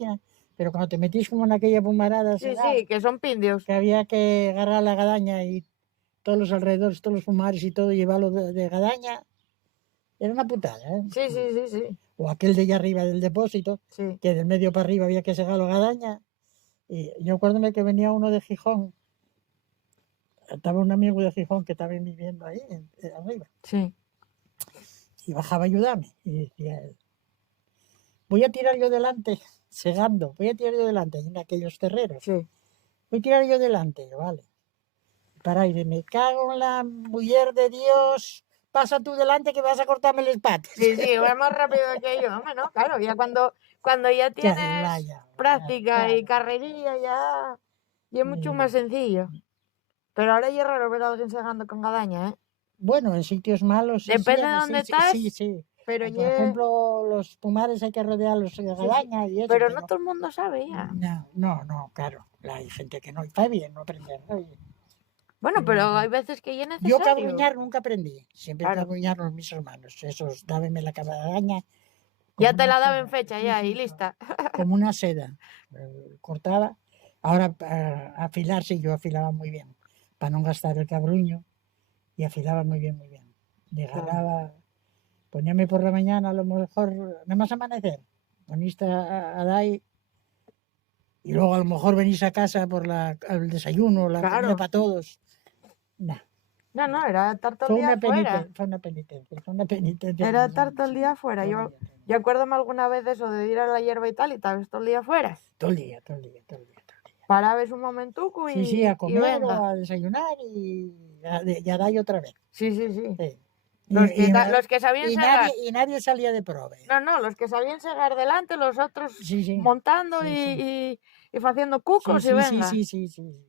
máquina, pero cuando te metís como en aquella pumarada, Sí, sí, que son pindios. que había que agarrar la gadaña y todos los alrededores, todos los fumares y todo, llevarlo de gadaña, era una putada, ¿eh? Sí, sí, sí, sí. O aquel de allá arriba del depósito, Sí. que del medio para arriba había que segarlo a gadaña. Y yo acuérdome que venía uno de Gijón, estaba un amigo de Gijón que estaba viviendo ahí, arriba, Sí. y bajaba a ayudarme. Y decía él, voy a tirar yo delante, segando, voy a tirar yo delante en aquellos terreros. Sí. Voy a tirar yo delante, vale. Para ir, me cago en la mujer de Dios, pasa tú delante que vas a cortarme las patas. Sí, sí, va más rápido que yo, hombre, ¿no? Claro, ya cuando ya tienes vaya, práctica y claro. carrerilla, ya es mucho más sencillo. Pero ahora ya es raro ver a alguien segando con gadaña, ¿eh? Bueno, en sitios malos sí, Depende de sí, dónde sí, estás, sí, sí. pero Por ejemplo, los pumares hay que rodearlos de sí, sí. gadaña y eso, Pero no todo el mundo sabe ya. no, claro, hay gente que no, está bien no aprender. Oye. Bueno, pero hay veces que ya es Yo necesario. cabruñar nunca aprendí, siempre Claro. cabruñaron mis hermanos, esos, dábenme la gadaña. Ya te la daba en fecha, ya, y lista. Como una seda, cortaba. Ahora, afilarse, yo afilaba muy bien, para no gastar el cabruño, y afilaba muy bien, muy bien. Desgarraba, poníame por la mañana, a lo mejor, nada más amanecer, poniste a Dai, y luego a lo mejor venís a casa por el desayuno, la comida para todos. Nah. No, era estar todo el día fuera. Fue una penitencia. Era estar todo el día fuera. Yo acuérdame alguna vez de eso, de ir a la hierba y tal, y estabas todo el día fuera. Todo el día. Parabas un momentuco y Sí, a comer y venga. o a desayunar y ya Dai otra vez. Sí, sí, sí. Sí. Los que sabían segar. Nadie salía de prove. No, los que sabían segar delante, los otros Sí. montando Sí. y haciendo cucos y venga. Sí.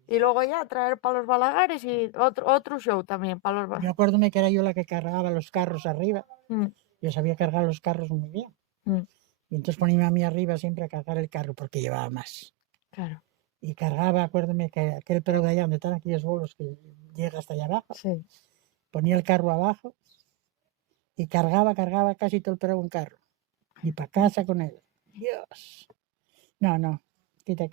Y luego ya traer para los balagares y otro show también para los Yo balagares. acuérdome que era yo la que cargaba los carros arriba. Mm. Yo sabía cargar los carros muy bien. Y entonces ponía a mí arriba siempre a cargar el carro porque llevaba más. Claro. Y cargaba, acuérdame que aquel pelo de allá donde están aquellos bolos que llega hasta allá abajo. Sí. Ponía el carro abajo y cargaba casi todo el pelo en carro. Y para casa con él. Dios. No, quita.